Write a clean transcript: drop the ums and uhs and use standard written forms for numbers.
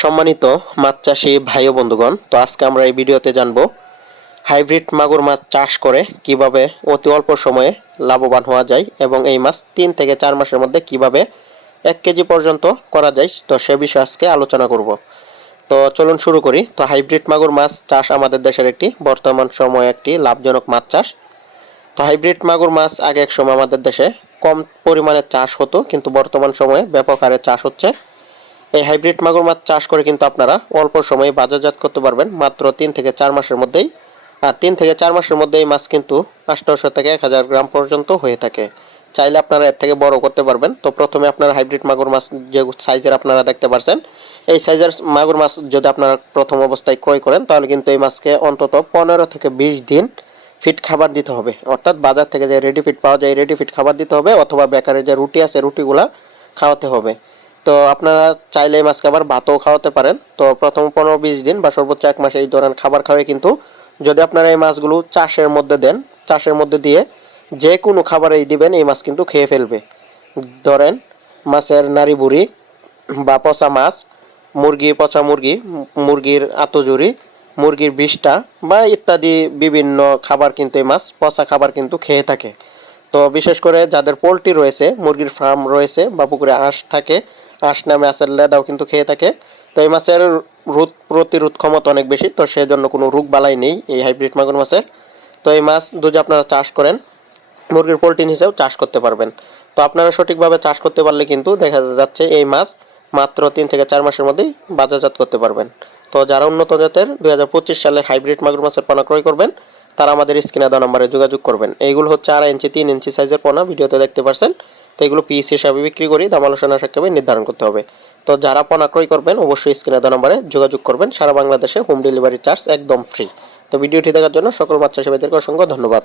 সম্মানিত মাছ চাষি ভাই ও বন্ধুগণ, তো আজকে আমরা এই ভিডিওতে জানবো হাইব্রিড মাগুর মাছ চাষ করে কিভাবে অতি অল্প সময়ে লাভবান হওয়া যায় এবং এই মাছ 3 থেকে 4 মাসের মধ্যে কিভাবে 1 কেজি পর্যন্ত করা যায়। তো সে বিষয়ে আজকে আলোচনা করব। তো চলুন শুরু করি। তো হাইব্রিড মাগুর মাছ চাষ আমাদের দেশের একটি বর্তমান সময়ে একটি লাভজনক মাছ চাষ। তো হাইব্রিড মাগুর মাছ আগে এক সময় আমাদের দেশে কম পরিমাণে চাষ হতো, কিন্তু বর্তমান সময়ে ব্যাপক হারে চাষ হচ্ছে। এই হাইব্রিড মাগুর মাছ চাষ করে কিন্তু আপনারা অল্প সময়ে বাজারজাত করতে পারবেন মাত্র 3 থেকে 4 মাসের মধ্যেই। আর 3 থেকে 4 মাসের মধ্যে এই মাছ কিন্তু 800 থেকে 1000 গ্রাম পর্যন্ত হয়ে থাকে। চাইলে আপনারা এর থেকে বড় করতে পারবেন। তো প্রথমে আপনারা হাইব্রিড মাগুর মাছ যে সাইজের আপনারা দেখতে পাচ্ছেন, এই সাইজের মাগুর মাছ যদি আপনারা প্রথম অবস্থায় ক্রয় করেন, তাহলে কিন্তু এই মাছকে অন্তত 15 থেকে 20 দিন ফিট খাবার দিতে হবে। অর্থাৎ বাজার থেকে যে রেডি ফিট পাওয়া যায়, রেডি ফিট খাবার দিতে হবে, অথবা বেকারের যে রুটি আছে রুটিগুলা খাওয়াতে হবে। তো আপনারা চাইলে এই মাছকে আবার ভাতও খাওয়াতে পারেন। তো প্রথম 15-20 দিন বা সর্বোচ্চ 1 মাস এই ধরনের খাবার খাওয়াই কিন্তু, যদি আপনারা এই মাছগুলো চাষের মধ্যে দেন, চাষের মধ্যে দিয়ে যে কোনো খাবারেই দিবেন, এই মাছ কিন্তু খেয়ে ফেলবে। ধরেন মাছের নাড়ি বুড়ি বা পচা মাছ, পচা মুরগি, মুরগির আতজুরি, মুরগির বিষ্ঠা বা ইত্যাদি বিভিন্ন খাবার কিন্তু এই মাছ পচা খাবার কিন্তু খেয়ে থাকে। তো বিশেষ করে যাদের পোলট্রি রয়েছে, মুরগির ফার্ম রয়েছে বা পুকুরে হাঁস থাকে, হাঁস নামে মাছের লেদাও কিন্তু খেয়ে থাকে। তো এই মাছের প্রতিরোধ ক্ষমতা অনেক বেশি, তো সেজন্য কোনো রোগ বালাই নেই এই হাইব্রিড মাগুর মাছের। তো এই মাছ যদি আপনারা চাষ করেন, মুরগির পোলট্রি হিসেবেও চাষ করতে পারবেন। তো আপনারা সঠিকভাবে চাষ করতে পারলে কিন্তু দেখা যাচ্ছে এই মাছ মাত্র 3 থেকে 4 মাসের মধ্যেই বাজারজাত করতে পারবেন। তো যারা উন্নত জাতের 2025 সালের হাইব্রিড মাগুর মাছের পোনা ক্রয় করবেন, তারা আমাদের স্ক্রিনে দেওয়া নম্বরে যোগাযোগ করবেন। এইগুলো হচ্ছে 2.5 ইঞ্চি 3 ইঞ্চি সাইজের পোনা, ভিডিওতে দেখতে পাচ্ছেন। তো এগুলো পিস হিসাবে বিক্রি করি, দাম আলোচনা সাপেক্ষে নির্ধারণ করতে হবে। তো যারা পোনা ক্রয় করবেন, অবশ্যই স্ক্রিনে দেওয়া নম্বরে যোগাযোগ করবেন। সারা বাংলাদেশে হোম ডেলিভারি চার্জ একদম ফ্রি। তো ভিডিওটি দেখার জন্য সকল মাছ চাষি ভাইদেরকে অসংখ্য ধন্যবাদ।